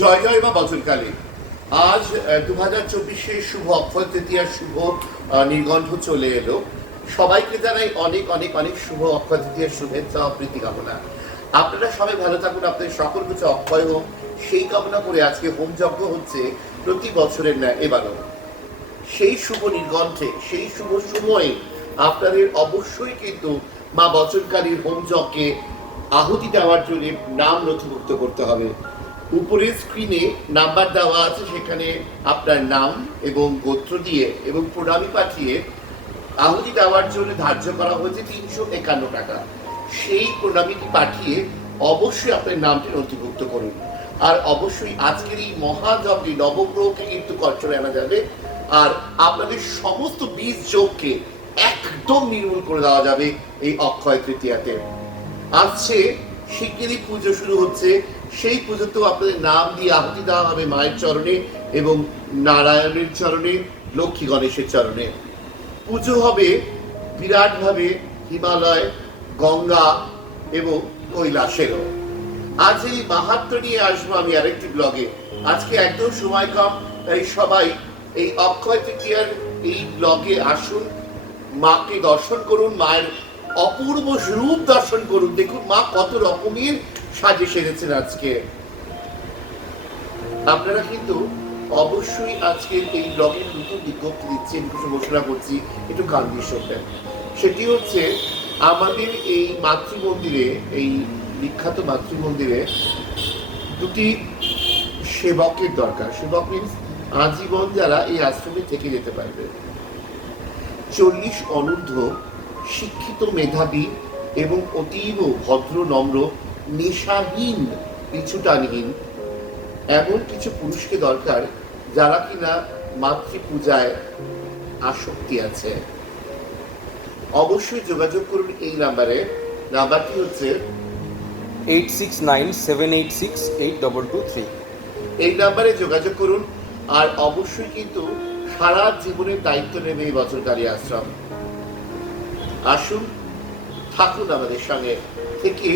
জয় জয় মা বচনকালী। আজ 2024 শুভ অক্ষয় তৃতীয়ার শুভ নির্গণ্ঠ চলে এলো। সবাইকে জানাই অনেক অনেক অনেক শুভ অক্ষয় তৃতীয়ার শুভেচ্ছা ও প্রীতি কামনা। আপনারা সবাই ভালো থাকুন, আপনাদের সকল কিছু অক্ষয় হোক সেই কামনা করে আজকে হোম যজ্ঞ হচ্ছে প্রতি বছরের ন্যায় এবারও। সেই শুভ নির্গণ্ঠে সেই শুভ সময়ে আপনাদের অবশ্যই কিন্তু মা বচনকালীর হোম যজ্ঞে আহুতি দেওয়ার জন্য নাম নথিভুক্ত করতে হবে। উপরের স্ক্রিনে নাম্বার দেওয়া আছে, সেখানে আপনার নাম এবং গোত্র দিয়ে এবং প্রণামী পাঠিয়ে আহুতি দেওয়ার জন্য ধার্য করা হয়েছে 351 টাকা। সেই প্রণামীটি পাঠিয়ে অবশ্যই আপনার নামটি নথিভুক্ত করুন। আর অবশ্যই আজকের এই মহাযজ্ঞে নবগ্রহকে কিন্তু কন্ট্রোলে আনা যাবে, আর আপনাদের সমস্ত বীজ যোগকে একদম নির্মূল করে দেওয়া যাবে এই অক্ষয় তৃতীয়াতে। আসছে শিগগিরই পুজো শুরু হচ্ছে, সেই পুজোতেও আপনাদের নাম দিয়ে আহুতি দেওয়া হবে মায়ের চরণে এবং নারায়ণের চরণে, লক্ষ্মী গণেশের চরণে। পুজো হবে বিরাটভাবে হিমালয়, গঙ্গা এবং কৈলাসেরও। আজ এই মাহাত্ম্য নিয়ে আসবো আমি আরেকটি ব্লগে। আজকে একদম সময় কম, তাই সবাই এই অক্ষয় তৃতীয়ার এই ব্লগে আসুন, মাকে দর্শন করুন, মায়ের অপূর্ব রূপ দর্শন করুন। দেখুন মা কত রকমের সাজে সেরেছেন আজকে। আপনারা কিন্তু অবশ্যই আজকের এই ব্লগের নতুন বিজ্ঞপ্তি দিচ্ছি, আমি কিছু ঘোষণা করছি, একটু কান দিয়ে শুনবেন। সেটি হচ্ছে আমাদের এই মাতৃমন্দিরে, এই বিখ্যাত মাতৃমন্দিরে দুটি সেবকের দরকার। সেবক মিনস আজীবন যারা এই আশ্রমে থেকে যেতে পারবে। 40 অনূর্ধ্ব শিক্ষিত, মেধাবী এবং অতীব ভদ্র, নম্র, নেশাহীন, পিছুটানহীন এমন কিছু পুরুষকে দরকার যারা কিনা মাতৃপূজায় আসক্তি আছে। অবশ্যই যোগাযোগ করুন এই নাম্বারে। নাম্বারটি হচ্ছে 8697868223। এই নাম্বারে যোগাযোগ করুন। আর অবশ্যই কিন্তু সারা জীবনের দায়িত্ব নেবে এই বচনকালী আশ্রম। আসুন, থাকুন আমাদের সঙ্গে থেকে,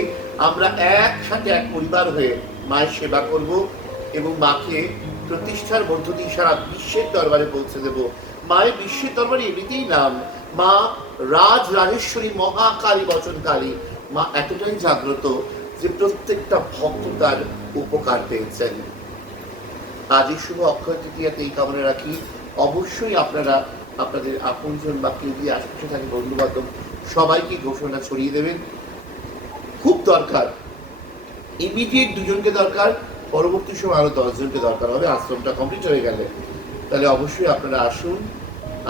আমরা একসাথে এক পরিবার হয়ে মায়ের সেবা করব এবং মাকে প্রতিষ্ঠার মধ্য দিয়ে সারা বিশ্বের দরবারে পৌঁছে দেব। মায়ের বিশ্বের দরবারে এমনিতেই নাম, মা রাজ রাজেশ্বরী মহাকালী বচনকালী। মা এতটাই জাগ্রত যে প্রত্যেকটা ভক্ত তার উপকার পেয়েছেন। আজ এই শুভ অক্ষয় তৃতীয়াতে এই কামনা রাখি। অবশ্যই আপনারা আপনাদের আপনজন বা কেউ যদি আশেপাশে থাকে বন্ধু বান্ধব সবাইকে ঘোষণা ছড়িয়ে দেবেন। খুব দরকার, ইমিডিয়েট 2 জনকে দরকার, পরবর্তী সময় আরো 10 জনকে দরকার হবে আশ্রমটা কমপ্লিট হয়ে গেলে। তাহলে অবশ্যই আপনারা আসুন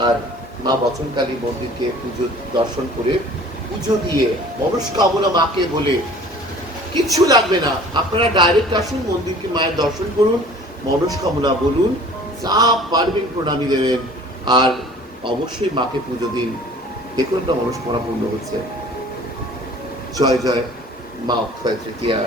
আর মা বচনকালী মন্দিরকে পুজো দর্শন করে, পুজো দিয়ে মনস্কামনা মাকে বলে, কিচ্ছু লাগবে না, আপনারা ডাইরেক্ট আসুন, মন্দিরকে মায়ের দর্শন করুন, মনস্কামনা বলুন, যা পারবেন প্রণামী দেবেন, আর অবশ্যই মাকে পুজো দিন। দেখুন একটা মনস্কামনা পূর্ণ হচ্ছে। জয় জয় মা অক্ষয় তৃতীয়া।